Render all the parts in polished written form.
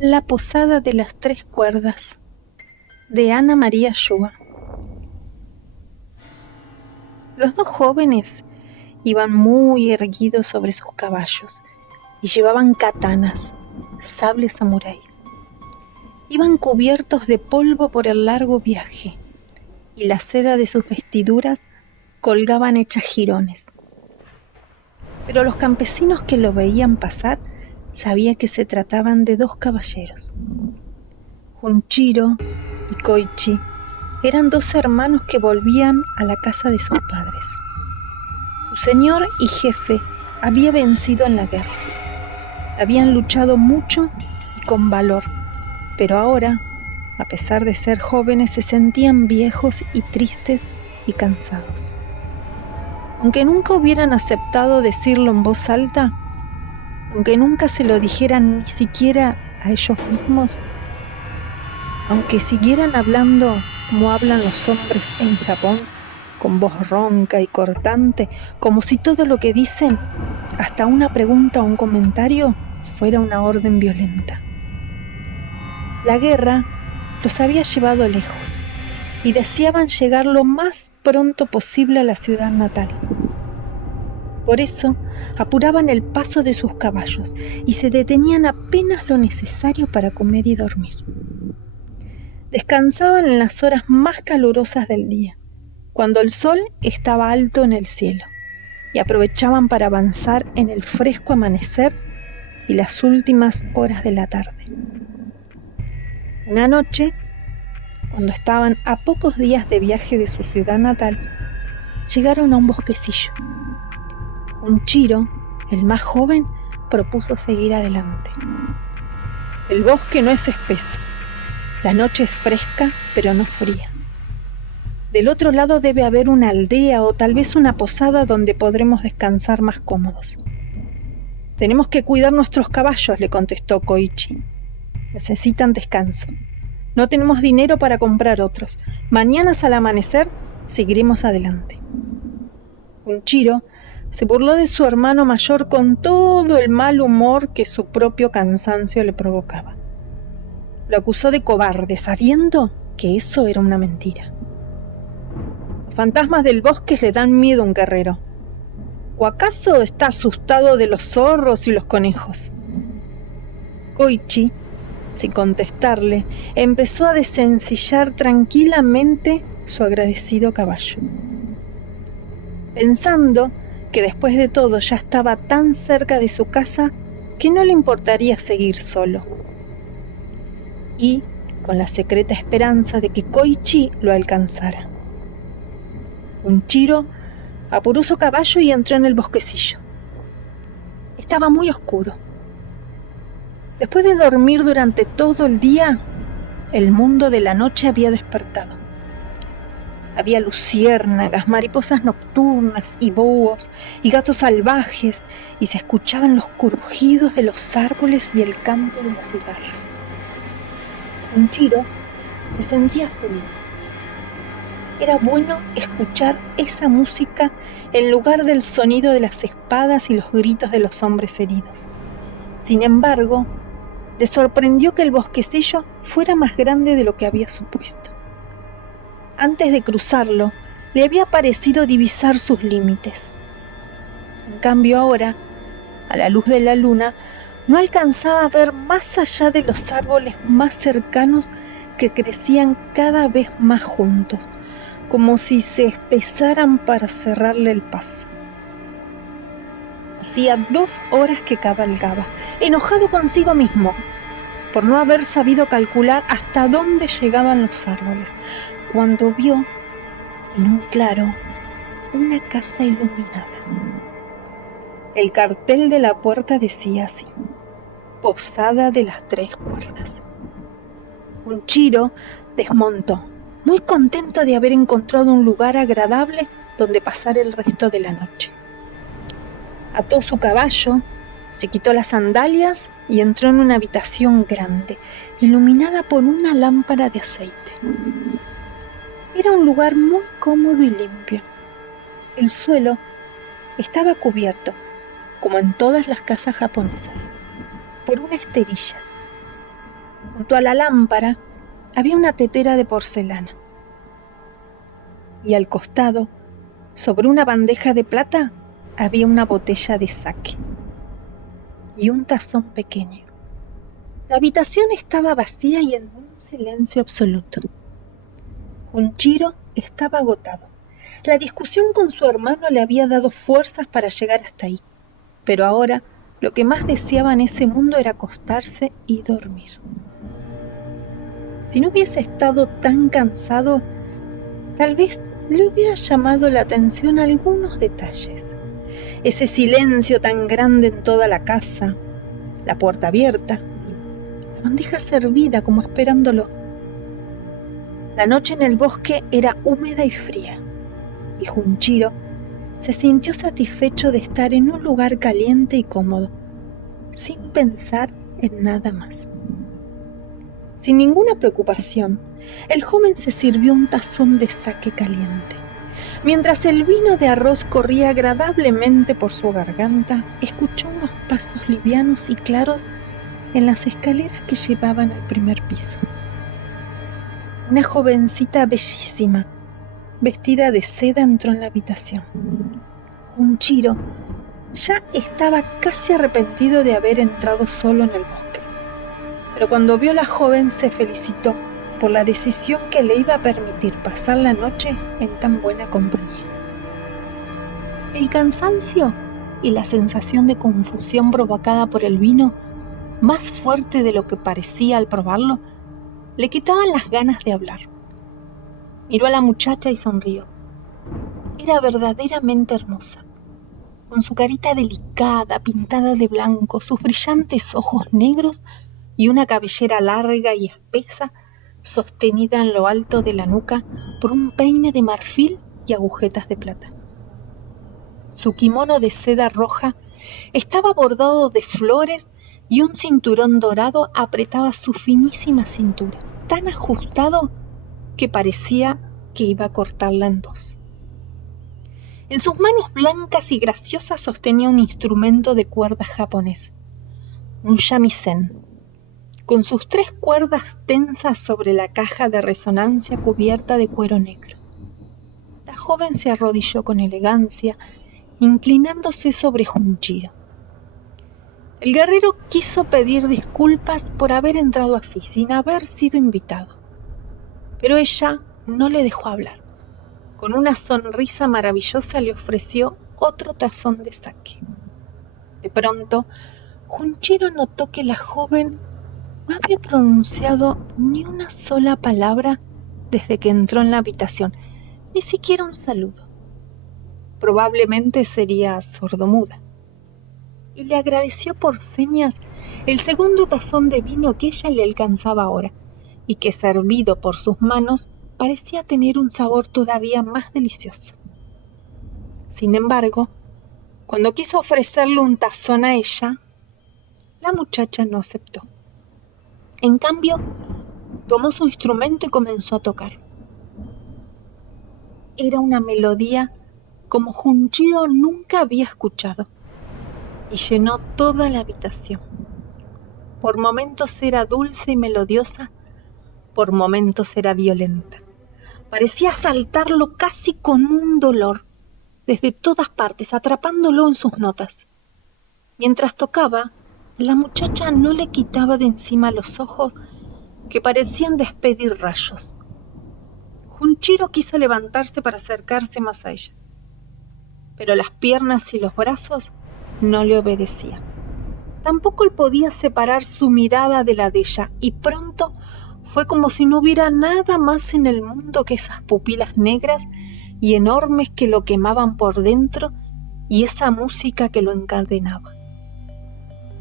La posada de las tres cuerdas, de Ana María Schua. Los dos jóvenes iban muy erguidos sobre sus caballos y llevaban katanas, sables samuráis. Iban cubiertos de polvo por el largo viaje y la seda de sus vestiduras colgaban hechas jirones. Pero los campesinos que lo veían pasar sabían que se trataban de dos caballeros. Junchiro y Koichi eran dos hermanos que volvían a la casa de sus padres. Su señor y jefe había vencido en la guerra. Habían luchado mucho y con valor, pero ahora, a pesar de ser jóvenes, se sentían viejos y tristes y cansados. Aunque nunca hubieran aceptado decirlo en voz alta, aunque nunca se lo dijeran ni siquiera a ellos mismos, aunque siguieran hablando como hablan los hombres en Japón, con voz ronca y cortante, como si todo lo que dicen, hasta una pregunta o un comentario, fuera una orden violenta. La guerra los había llevado lejos y deseaban llegar lo más pronto posible a la ciudad natal. Por eso apuraban el paso de sus caballos y se detenían apenas lo necesario para comer y dormir. Descansaban en las horas más calurosas del día, cuando el sol estaba alto en el cielo, y aprovechaban para avanzar en el fresco amanecer y las últimas horas de la tarde. Una noche, cuando estaban a pocos días de viaje de su ciudad natal, llegaron a un bosquecillo. Junchiro, el más joven, propuso seguir adelante. El bosque no es espeso. La noche es fresca, pero no fría. Del otro lado debe haber una aldea o tal vez una posada donde podremos descansar más cómodos. Tenemos que cuidar nuestros caballos, le contestó Koichi. Necesitan descanso. No tenemos dinero para comprar otros. Mañana al amanecer seguiremos adelante. Junchiro se burló de su hermano mayor con todo el mal humor que su propio cansancio le provocaba. Lo acusó de cobarde, sabiendo que eso era una mentira. Los fantasmas del bosque le dan miedo a un guerrero. ¿O acaso está asustado de los zorros y los conejos? Koichi, sin contestarle, empezó a desencillar tranquilamente su agradecido caballo. Pensando que después de todo ya estaba tan cerca de su casa que no le importaría seguir solo. Y con la secreta esperanza de que Koichi lo alcanzara. Junchiro apuró su caballo y entró en el bosquecillo. Estaba muy oscuro. Después de dormir durante todo el día, el mundo de la noche había despertado. Había luciérnagas, mariposas nocturnas y búhos y gatos salvajes, y se escuchaban los crujidos de los árboles y el canto de las cigarras. Junchiro se sentía feliz. Era bueno escuchar esa música en lugar del sonido de las espadas y los gritos de los hombres heridos. Sin embargo, le sorprendió que el bosquecillo fuera más grande de lo que había supuesto. Antes de cruzarlo, le había parecido divisar sus límites. En cambio ahora, a la luz de la luna, no alcanzaba a ver más allá de los árboles más cercanos que crecían cada vez más juntos, como si se espesaran para cerrarle el paso. Hacía 2 horas que cabalgaba, enojado consigo mismo, por no haber sabido calcular hasta dónde llegaban los árboles, cuando vio, en un claro, una casa iluminada. El cartel de la puerta decía así: Posada de las Tres Cuerdas. Junchiro desmontó, muy contento de haber encontrado un lugar agradable donde pasar el resto de la noche. Ató su caballo, se quitó las sandalias y entró en una habitación grande, iluminada por una lámpara de aceite. Era un lugar muy cómodo y limpio. El suelo estaba cubierto, como en todas las casas japonesas, por una esterilla. Junto a la lámpara había una tetera de porcelana. Y al costado, sobre una bandeja de plata, había una botella de sake y un tazón pequeño. La habitación estaba vacía y en un silencio absoluto. Junchiro estaba agotado. La discusión con su hermano le había dado fuerzas para llegar hasta ahí, pero ahora lo que más deseaba en ese mundo era acostarse y dormir. Si no hubiese estado tan cansado, tal vez le hubiera llamado la atención algunos detalles. Ese silencio tan grande en toda la casa, la puerta abierta, la bandeja servida como esperándolo. La noche en el bosque era húmeda y fría, y Junchiro se sintió satisfecho de estar en un lugar caliente y cómodo, sin pensar en nada más. Sin ninguna preocupación, el joven se sirvió un tazón de sake caliente. Mientras el vino de arroz corría agradablemente por su garganta, escuchó unos pasos livianos y claros en las escaleras que llevaban al primer piso. Una jovencita bellísima, vestida de seda, entró en la habitación. Junchiro ya estaba casi arrepentido de haber entrado solo en el bosque, pero cuando vio a la joven se felicitó por la decisión que le iba a permitir pasar la noche en tan buena compañía. El cansancio y la sensación de confusión provocada por el vino, más fuerte de lo que parecía al probarlo, le quitaban las ganas de hablar. Miró a la muchacha y sonrió. Era verdaderamente hermosa. Con su carita delicada, pintada de blanco, sus brillantes ojos negros y una cabellera larga y espesa, sostenida en lo alto de la nuca por un peine de marfil y agujetas de plata. Su kimono de seda roja estaba bordado de flores y un cinturón dorado apretaba su finísima cintura, tan ajustado que parecía que iba a cortarla en dos. En sus manos blancas y graciosas sostenía un instrumento de cuerdas japonés, un shamisen, con sus 3 cuerdas tensas sobre la caja de resonancia cubierta de cuero negro. La joven se arrodilló con elegancia, inclinándose sobre Junchiro. El guerrero quiso pedir disculpas por haber entrado así, sin haber sido invitado, pero ella no le dejó hablar. Con una sonrisa maravillosa le ofreció otro tazón de sake. De pronto, Junchiro notó que la joven no había pronunciado ni una sola palabra desde que entró en la habitación, ni siquiera un saludo. Probablemente sería sordomuda. Y le agradeció por señas el segundo tazón de vino que ella le alcanzaba ahora, y que servido por sus manos parecía tener un sabor todavía más delicioso. Sin embargo, cuando quiso ofrecerle un tazón a ella, la muchacha no aceptó. En cambio, tomó su instrumento y comenzó a tocar. Era una melodía como Junchiro nunca había escuchado y llenó toda la habitación. Por momentos era dulce y melodiosa, por momentos era violenta. Parecía asaltarlo casi con un dolor, desde todas partes, atrapándolo en sus notas. Mientras tocaba, la muchacha no le quitaba de encima los ojos que parecían despedir rayos. Junchiro quiso levantarse para acercarse más a ella, pero las piernas y los brazos no le obedecían. Tampoco él podía separar su mirada de la de ella, y pronto fue como si no hubiera nada más en el mundo que esas pupilas negras y enormes que lo quemaban por dentro y esa música que lo encadenaba.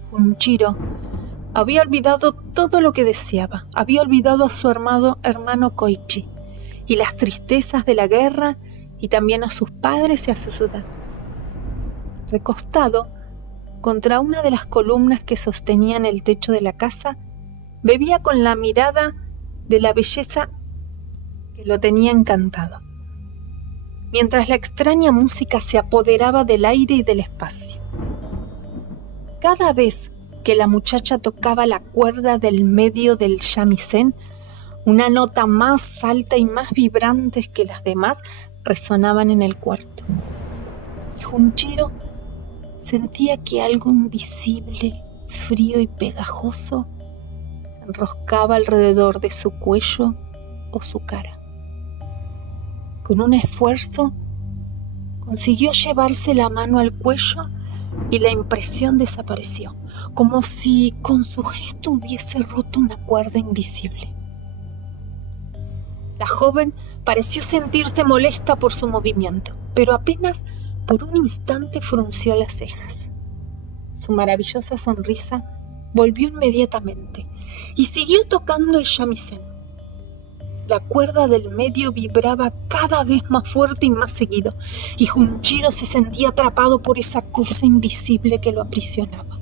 Junchiro había olvidado todo lo que deseaba, había olvidado a su hermano Koichi y las tristezas de la guerra y también a sus padres y a su ciudad. Recostado contra una de las columnas que sostenían el techo de la casa, bebía con la mirada de la belleza que lo tenía encantado, mientras la extraña música se apoderaba del aire y del espacio. Cada vez que la muchacha tocaba la cuerda del medio del shamisen, una nota más alta y más vibrante que las demás resonaban en el cuarto. Y Junchiro sentía que algo invisible, frío y pegajoso enroscaba alrededor de su cuello o su cara. Con un esfuerzo, consiguió llevarse la mano al cuello y la impresión desapareció, como si con su gesto hubiese roto una cuerda invisible. La joven pareció sentirse molesta por su movimiento, pero apenas por un instante frunció las cejas. Su maravillosa sonrisa volvió inmediatamente y siguió tocando el shamisen. La cuerda del medio vibraba cada vez más fuerte y más seguido, y Junchiro se sentía atrapado por esa cosa invisible que lo aprisionaba.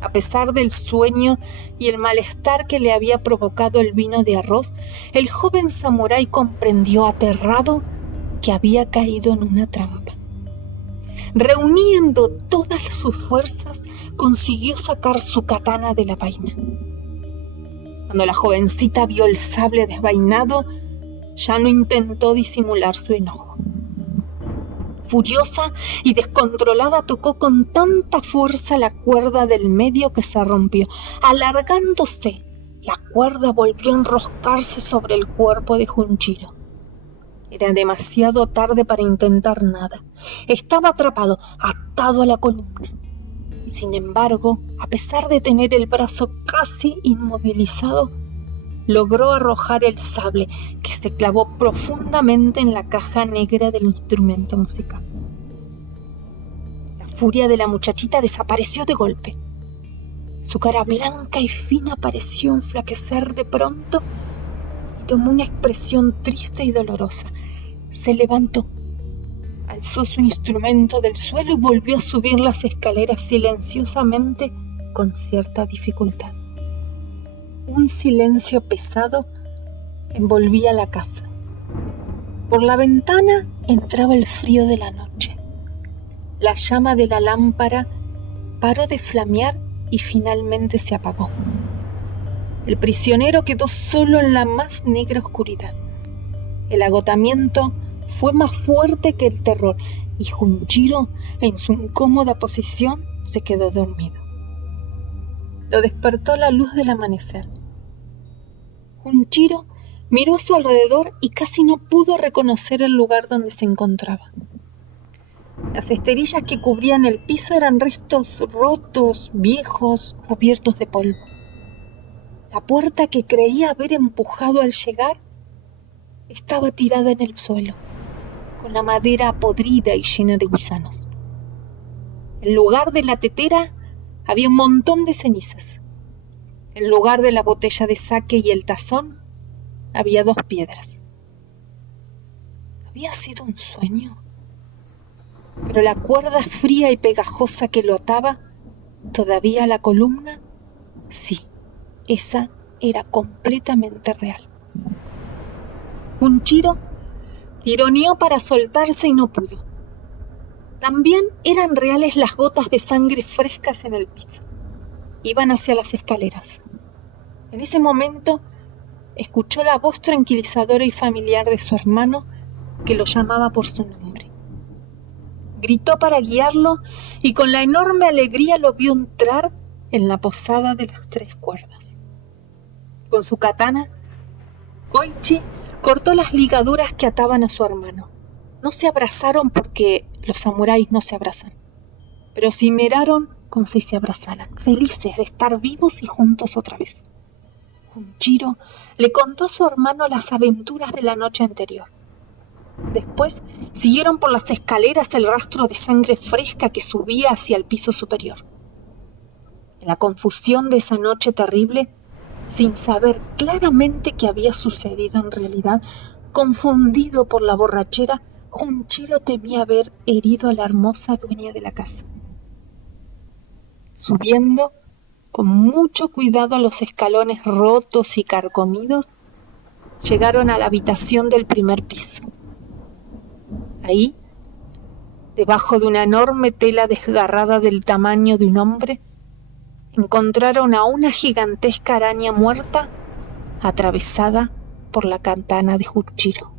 A pesar del sueño y el malestar que le había provocado el vino de arroz, el joven samurái comprendió aterrado que había caído en una trampa. Reuniendo todas sus fuerzas, consiguió sacar su katana de la vaina. Cuando la jovencita vio el sable desvainado, ya no intentó disimular su enojo. Furiosa y descontrolada, tocó con tanta fuerza la cuerda del medio que se rompió. Alargándose, la cuerda volvió a enroscarse sobre el cuerpo de Junchiro. Era demasiado tarde para intentar nada. Estaba atrapado, atado a la columna. Sin embargo, a pesar de tener el brazo casi inmovilizado, logró arrojar el sable, que se clavó profundamente en la caja negra del instrumento musical. La furia de la muchachita desapareció de golpe. Su cara blanca y fina pareció enflaquecer de pronto y tomó una expresión triste y dolorosa. Se levantó, alzó su instrumento del suelo y volvió a subir las escaleras silenciosamente con cierta dificultad. Un silencio pesado envolvía la casa. Por la ventana entraba el frío de la noche. La llama de la lámpara paró de flamear y finalmente se apagó. El prisionero quedó solo en la más negra oscuridad. El agotamiento fue más fuerte que el terror y Junchiro, en su incómoda posición, se quedó dormido. Lo despertó la luz del amanecer. Junchiro miró a su alrededor y casi no pudo reconocer el lugar donde se encontraba. Las esterillas que cubrían el piso eran restos rotos, viejos, cubiertos de polvo. La puerta que creía haber empujado al llegar estaba tirada en el suelo, con la madera podrida y llena de gusanos. En lugar de la tetera había un montón de cenizas. En lugar de la botella de sake y el tazón había 2 piedras. ¿Había sido un sueño? Pero la cuerda fría y pegajosa que lo ataba todavía a la columna, sí, esa era completamente real. Junchiro tironeó para soltarse y no pudo. También eran reales las gotas de sangre frescas en el piso. Iban hacia las escaleras. En ese momento escuchó la voz tranquilizadora y familiar de su hermano que lo llamaba por su nombre. Gritó para guiarlo y con la enorme alegría lo vio entrar en la posada de las 3 cuerdas. Con su katana, Koichi cortó las ligaduras que ataban a su hermano. No se abrazaron porque los samuráis no se abrazan, pero sí miraron como si se abrazaran, felices de estar vivos y juntos otra vez. Junchiro le contó a su hermano las aventuras de la noche anterior. Después siguieron por las escaleras el rastro de sangre fresca que subía hacia el piso superior. En la confusión de esa noche terrible, sin saber claramente qué había sucedido en realidad, confundido por la borrachera, Junchiro temía haber herido a la hermosa dueña de la casa. Subiendo con mucho cuidado los escalones rotos y carcomidos, llegaron a la habitación del primer piso. Ahí, debajo de una enorme tela desgarrada del tamaño de un hombre, encontraron a una gigantesca araña muerta atravesada por la katana de Junjiro.